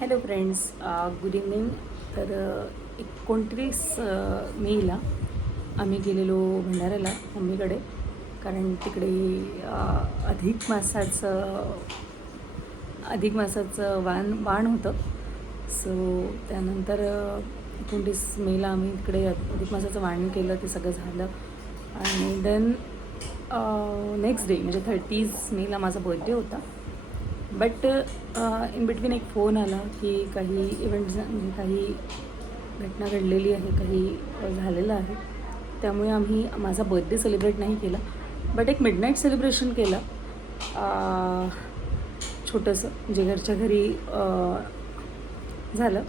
Hello friends, good evening. तर 29 मेला आम्ही गेलेलो भंडाऱ्याला मम्मीकडे, कारण तिकडे अधिक मासाचं वाण होतं. सो त्यानंतर 29 मेला आम्ही तिकडे अधिक मासाचं वाण केलं, ते सगळं झालं. आणि देन नेक्स्ट डे म्हणजे 30 मेला माझा बर्थडे होता. बट इन बिटवीन एक फोन आला की काही इव्हेंट्स म्हणजे काही घटना घडलेली आहे, काही झालेलं आहे. त्यामुळे आम्ही माझा बर्थडे सेलिब्रेट नाही केला, बट एक मिडनाईट सेलिब्रेशन केलं छोटंसं, जे घरच्या घरी झालं.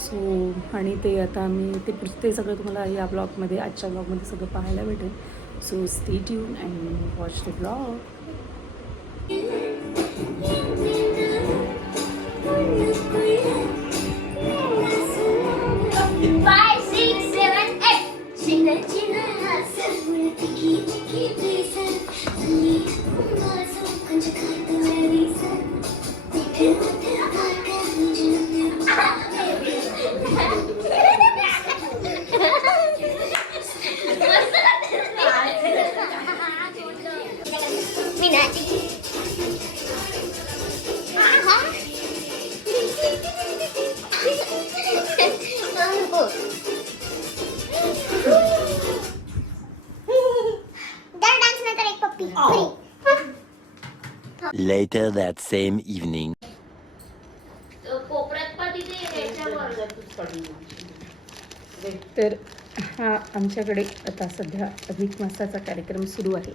सो आणि ते आता आम्ही ते सगळं तुम्हाला या ब्लॉगमध्ये, आजच्या ब्लॉगमध्ये सगळं पाहायला भेटेल. So stay tune and watch the blog. Later that same evening. तर हा आमच्याकडे आता सध्या अधिक मासाचा कार्यक्रम सुरू आहे.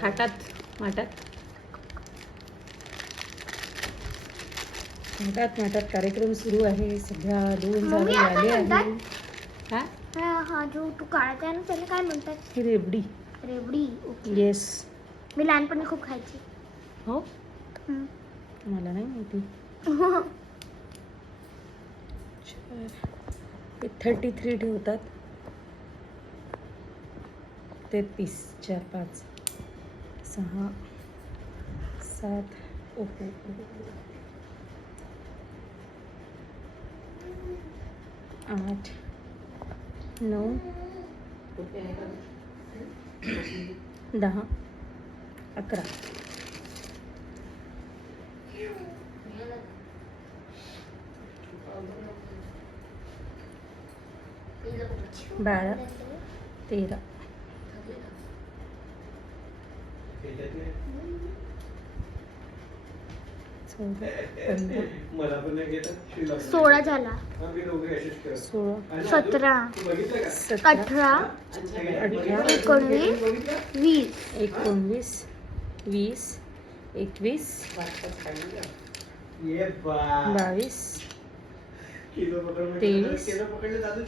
माटात कार्यक्रम सुरू आहे सध्या. 2 झाडे आले आहे. हा जो तू काढते ना त्याला काय म्हणतात? ही रेबडी. ओके. येस. मी लहानपणी खूप खायची. हो, मला नाही माहिती. ते 33 ठेवतात. 33 4 5 6 7 ओके 8 9 10 11 12 13 16 झाला. 17 18 19 20 21 22 23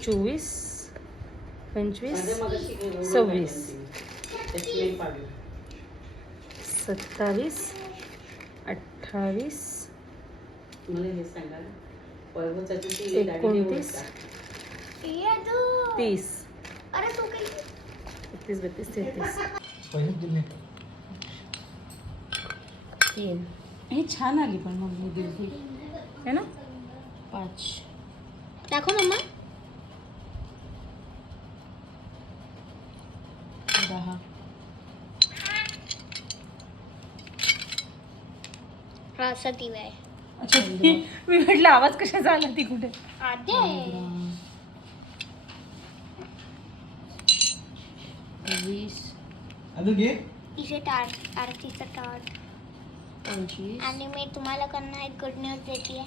24 25 26 27 28 29 30 अरे तू काही 31 32 33 3. हे छान आली पण मम्मी दिली है ना. 5 दाखव मम्मा. 10 हा असा दिवा आहे. अच्छा, मी म्हटलं आवाज कशाचा आला ती कुठे. आद्य आहे. 20 इथे आरतीचा टाट. 25 आणि मी तुम्हाला करणार एक गुड न्यूज देते.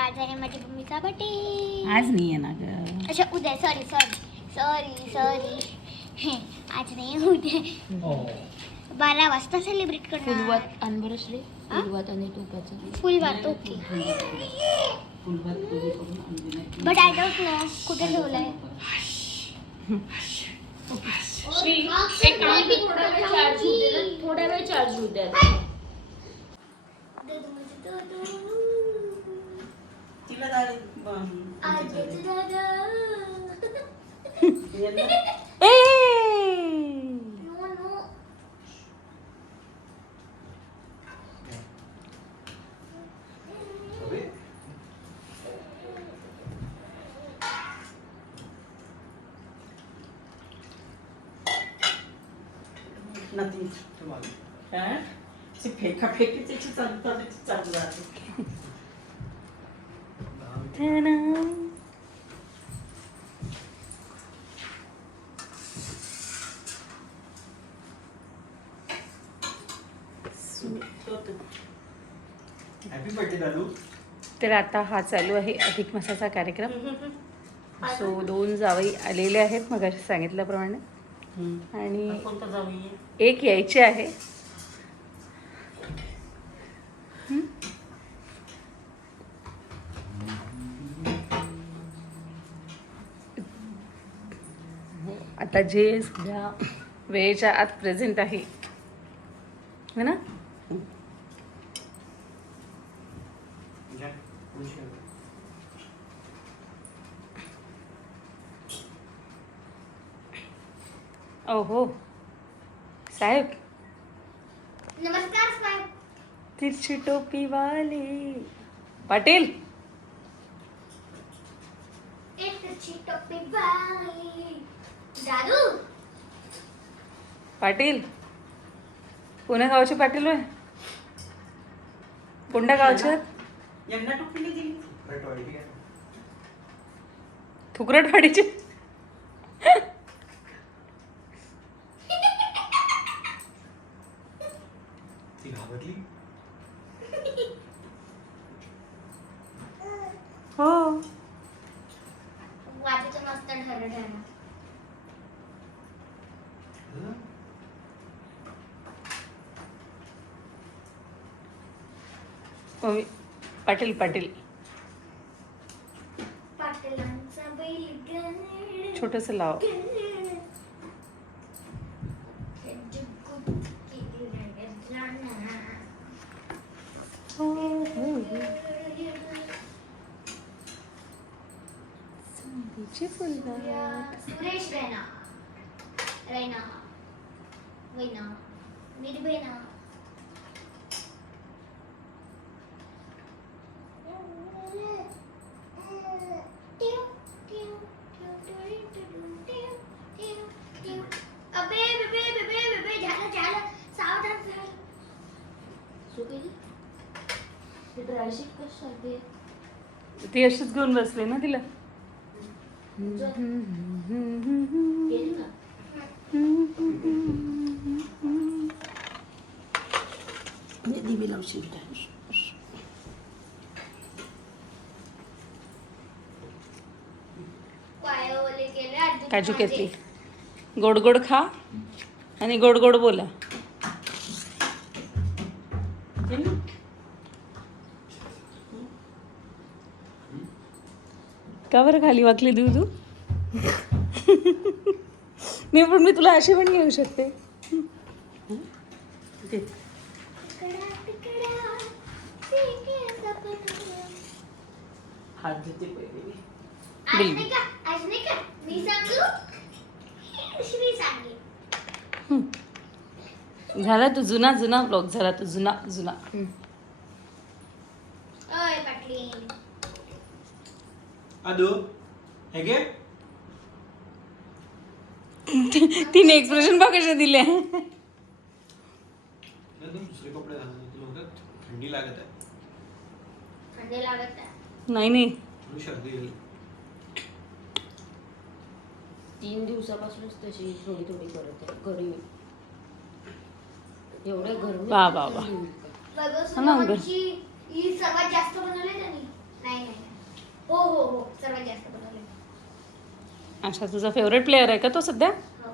आज आहे माझ्या मम्मीचा बर्थडे. आज नाही आहे ना ग. अच्छा उद्या. सॉरी आज नाही, उद्या 12 वाजता सेलिब्रेट करणार. फुलवात अनबरसले. फुलवात आणि तुपाचं फुलवात. Okay. But I don't know कुठे ठेवलंय. थोडा वेळ चार्ज होऊ द्या. नथिंग तुम्हाला फेका फेकी त्याची चालू राहते. हॅपी बर्थडे दादू. तर आता हा चालू आहे अधिक मासाचा कार्यक्रम. सो 2 जावई आलेले आहेत मगाशी सांगितल्याप्रमाणे, आणि कोणता जाऊ एक यायचे आहे. आता जे सध्या वेळेच्या आत प्रेझेंट आहे है ना. ओहो साहेब, नमस्कार साहेब. तिरछी टोपी वाले पाटील. एक टोपी बाई दादू. पाटील कोण्या गावचे पाटील होय? कोणत्या गावचे आहेत? यांना टोपीला दिली. थुकरटवाडीचे. ती घाबरली. हो. वाचायचं मस्त ठरलं. मम्मी पाटील पाटील पाटलांचा बैल छोटस लाव. सुरेश रैना रैना वैना निर्भयना. अबे बेबे बेबे बेबे झालं झालं सावधान झालं. सुकेली ते ड्रायशीट कशासाठी ती अशीच घेऊन बसली ना तिला. गेली ना. दिवी लावशील का? पायावले केले आधी काजू घेतली. गोड गोड खा आणि गोड गोड बोला. का बरं खाली वाकली देऊ तू? मी तुला अशी पण घेऊ शकते. हात धुते पहिले. आज नाही का मी सांगू श्री सांगे. झाला तू जुना जुना ब्लॉग झाला तू जुना जुना. ओय पाटली आदू हे घे. तिने एक्सप्रेशन बघ कसे दिले. दुसरे कपडे घालून थंडी लागत आहे. थंडी लागत आहे. नाही थोडी सर्दी झाली. 3 दिवसापासूनच तशी थोडी थोडी करत आहे घरी. एवढ्या गरमी वा वा वा. वैभव हा ना, सूर्यवंशी ही सर्वात जास्त बनवले त्यांनी. नाही नाही हो हो हो सर्वात जास्त बनवले. अच्छा तुझा फेवरेट प्लेअर आहे का तो सध्या? हो.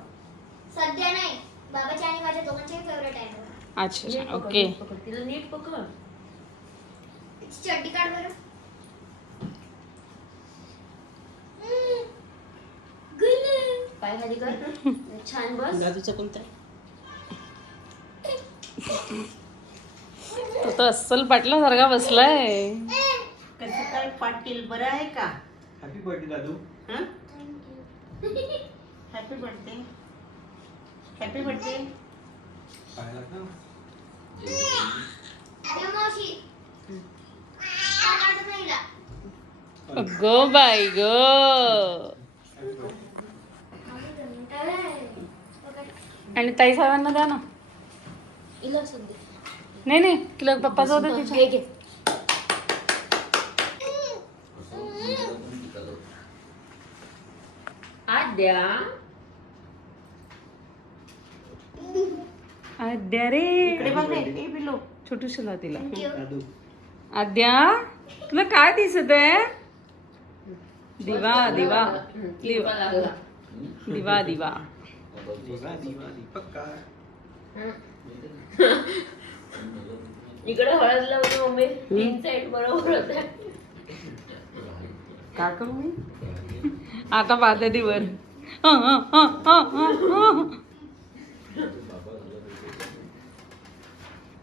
सध्या नाही बाबाच्या आणि माझ्या दोघांचे फेवरेट आहे. अच्छा नीट पकड, ओके. नीट पकड. तिला नीट पकड. तिची चड्डी काढ बरं. गुल्लू. पाय खाली कर. छान बस. दादूचा कोणता आहे? तो तर अस्सल पाटल्यासारखा बसलाय. कसं काय पाटील बरं आहे का? हॅपी बर्थडे दादू. Happy birthday. Happy birthday. अरे मावशी काढत नाही हिला. गो बाई गो. आणि ताई साहेबांना द्या ना. हिला सध्या नाही नाही तुला पप्पाचा होता घे तिच्या घे. आद्या आद्या रे इकडे बघ रे ए बिलो छोटूशला तिला दादू आद्या तुला काय दिसत आहे दिवा दिवा दिवा लागला. दिवा दिवा दीपक का इकडे हळद लावली मम्मी 3 साईड बरोबर होत्या. काय करू मी आता पातळीवर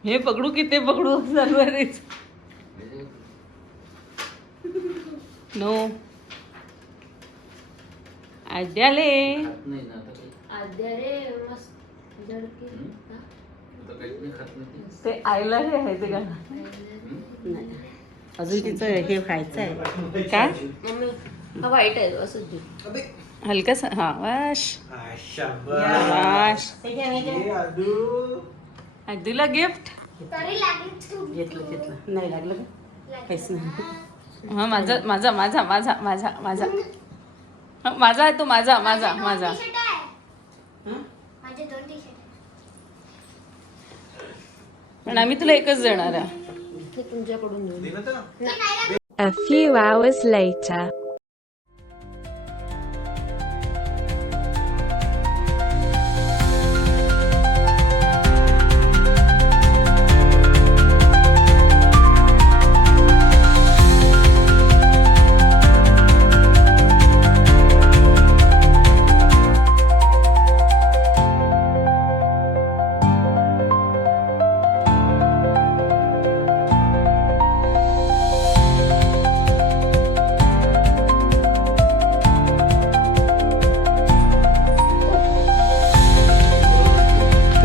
हे पकडू की ते पकडू चालू आहे नो आद्याले आद्या रे मस्त झडके. हा? ते आईला हे आहे ते गाणं अजून तिचं हे व्हायचं आहे काय मम्मी हा वाईट आहे असंच दे. हलकस हा वाश वाश हे घे, हे घे. आदूला गिफ्ट तरी लागली तू. घेतलं नाही लागलं का काहीच नाही हा माझा माझा माझा माझा माझा माझा हा, माझा आहे तो माझा माझा माझा टी शर्ट आहे हं? माझे 2 टी शर्ट पण आम्ही तुला एकच देणार आहे हे तुमच्याकडून घेऊन A few hours later.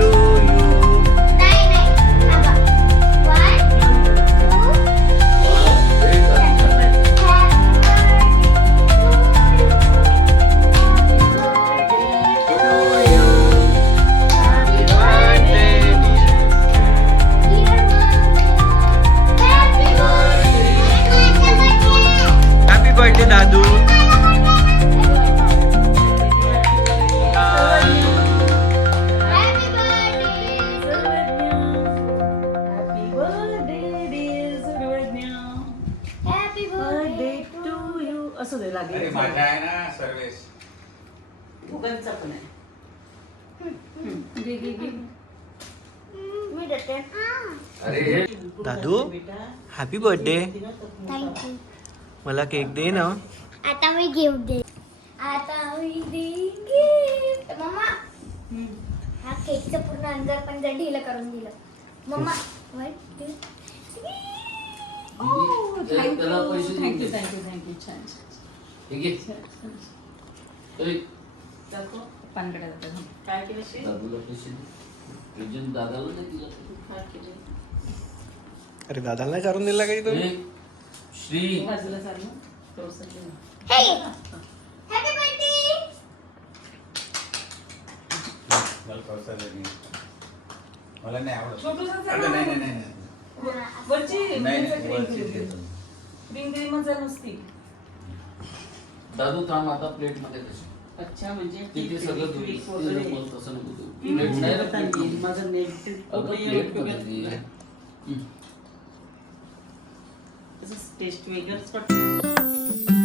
नाही नाही थांबा 1 2 3 दादू हॅपी बर्थडे असं दे लागेल माझ्या आहे ना सर्वेस फुगांचा पण आहे घे घे घे मी देते अरे दादू हॅपी बर्थडे थँक्यू मला केक दे ना आता मी गिफ्ट दे आता मी देईन गिफ्ट मम्मा हा केकचं पूर्ण अंदर पण जर ढिलं करून दिलं मम्मा what? Thank you thank you thank you thank you छान पप्पांकडे जातं काय केलं शे? अरे दादाला नाही करून दिला काही तुम्ही श्री बाजूला चालू थोडंसं हे हॅपी बर्थडे मला नाही आवडत छोटूसाच आहे अगं, ना. नाही नाही नाही वरची नाही नाही वरची देतो. क्रीम क्रीम मजा नुसती दादू थांब आता प्लेट मध्ये कशी अच्छा म्हणजे तिथे सगळं केक धुई वगैरे. तसं नको तू ती प्लेट नाही रे, म्हणतात plate की मध्ये. माझं नेट अगं, प्लेट मध्ये दे. टेस्ट वेगळंच वाटतं